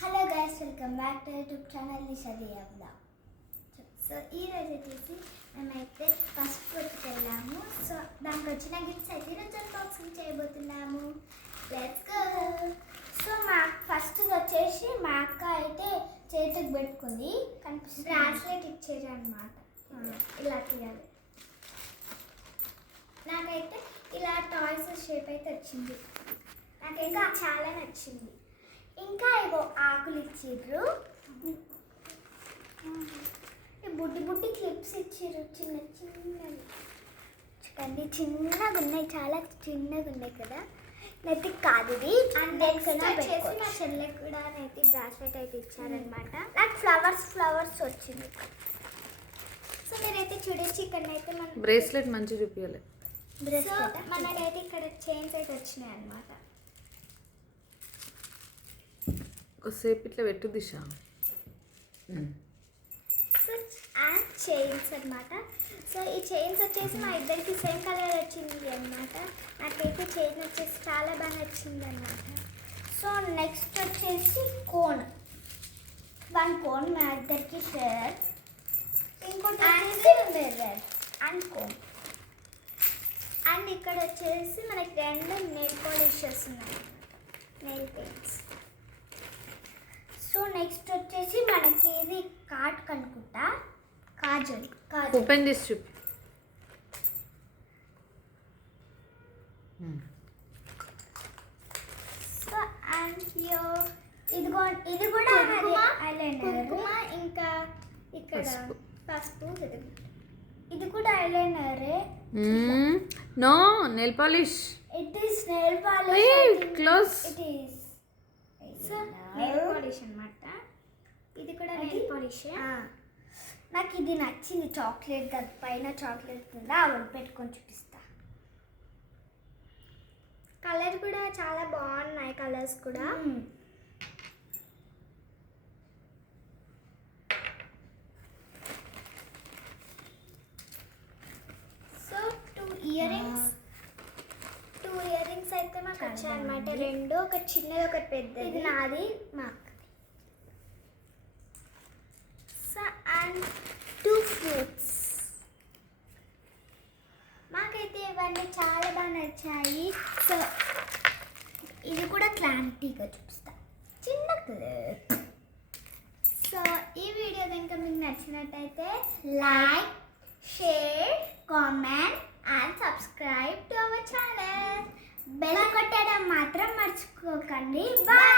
Hello guys, welcome back to YouTube channel Nishadiya vlog. So ఈరోజు వచ్చేసి మేమైతే ఫస్ట్ వెళ్ళాము. సో దానికి వచ్చిన గిఫ్ట్స్ అయితే ఈరోజు అన్బాక్సింగ్ చేయబోతున్నాము. Let's go. సో మా ఫస్ట్ వచ్చేసి మా అక్క అయితే చేతికి పెట్టుకుంది, కనిపిస్తుంది. బ్రాస్లెట్ ఇచ్చారు అనమాట. ఇలా తీయాలి. నాకైతే ఇలా టాయ్స్ షేప్ అయితే వచ్చింది. నాకైతే చాలా నచ్చింది. ఇంకా ఏవో ఆకులు ఇచ్చిర్రు, బుడ్డి బుడ్డి క్లిప్స్ ఇచ్చిర్రు, చిన్న చిన్నవి. చూడండి, చిన్నగా ఉన్నాయి, చాలా చిన్నగా ఉన్నాయి కదా. నెత్తికి కాదు ఇది. అండ్ నెక్స్ట్ వచ్చేసి మా చెల్లెకి కూడా నెత్తి బ్రాస్లెట్ అయితే ఇచ్చారనమాట. నాకు ఫ్లవర్స్ వచ్చింది. సో మీరైతే చూడొచ్చు, ఇక్కడనైతే మన బ్రేస్లెట్ మంచిగా చూపించాలి. మనకైతే ఇక్కడ చైన్స్ అయితే వచ్చినాయి అనమాట. ఒకసేపు ఇట్లా పెట్టు దిశ. సో అండ్ చైన్స్ అనమాట. సో ఈ చైన్స్ వచ్చేసి మా ఇద్దరికి సేమ్ కలర్ వచ్చింది అనమాట. నాకైతే చైన్ వచ్చేసి చాలా బాగా నచ్చింది అనమాట. సో నెక్స్ట్ వచ్చేసి కోన్, 1 కోన్ మా ఇద్దరికి షేర్. ఇంకోటి మిర్రర్ అండ్ కోన్. అండ్ ఇక్కడ వచ్చేసి మనకి 2 నెయిల్ పాలిషెస్ ఉన్నాయి, నెయిల్ పెయింట్స్. సో నెక్స్ట్ వచ్చేసి మనకి ఇది కార్డ్ కనుకుంటా, కాజల్. ఓపెన్ చేసి చూపి. సో అండ్ ఇది కూడా కుంకుమ, ఇంకా ఇక్కడ పసుపు. ఇది కూడా ఐలైనరే. No, nail polish. It is nail polish. Close. It is so nail polish అన్నమాట. ఇది కూడా నెయిల్ పాలిష్. నాకు ఇది నచ్చింది, చాక్లెట్ కదా, పైన చాక్లెట్ కింద అవన్నీ పెట్టుకొని చూపిస్తా. కలర్ కూడా చాలా బాగున్నాయి, కలర్స్ కూడా. సో 2 ఇయర్ రింగ్స్ అయితే మాకు వచ్చాయన్నమాట. 2, ఒకటి చిన్నది ఒకటి పెద్దది. ఇది నాది, మా అక్కది. So and 2 fruits. మాకైతే ఇవన్నీ చాలా బాగా నచ్చాయి. సో ఇది కూడా క్లారిటీగా చూపిస్తా, చిన్న క్లిప్. సో ఈ వీడియో కనుక మీకు నచ్చినట్టయితే like, share, comment and subscribe to our channel. Bell కొట్టడం మాత్రం మర్చిపోకండి. బాయ్.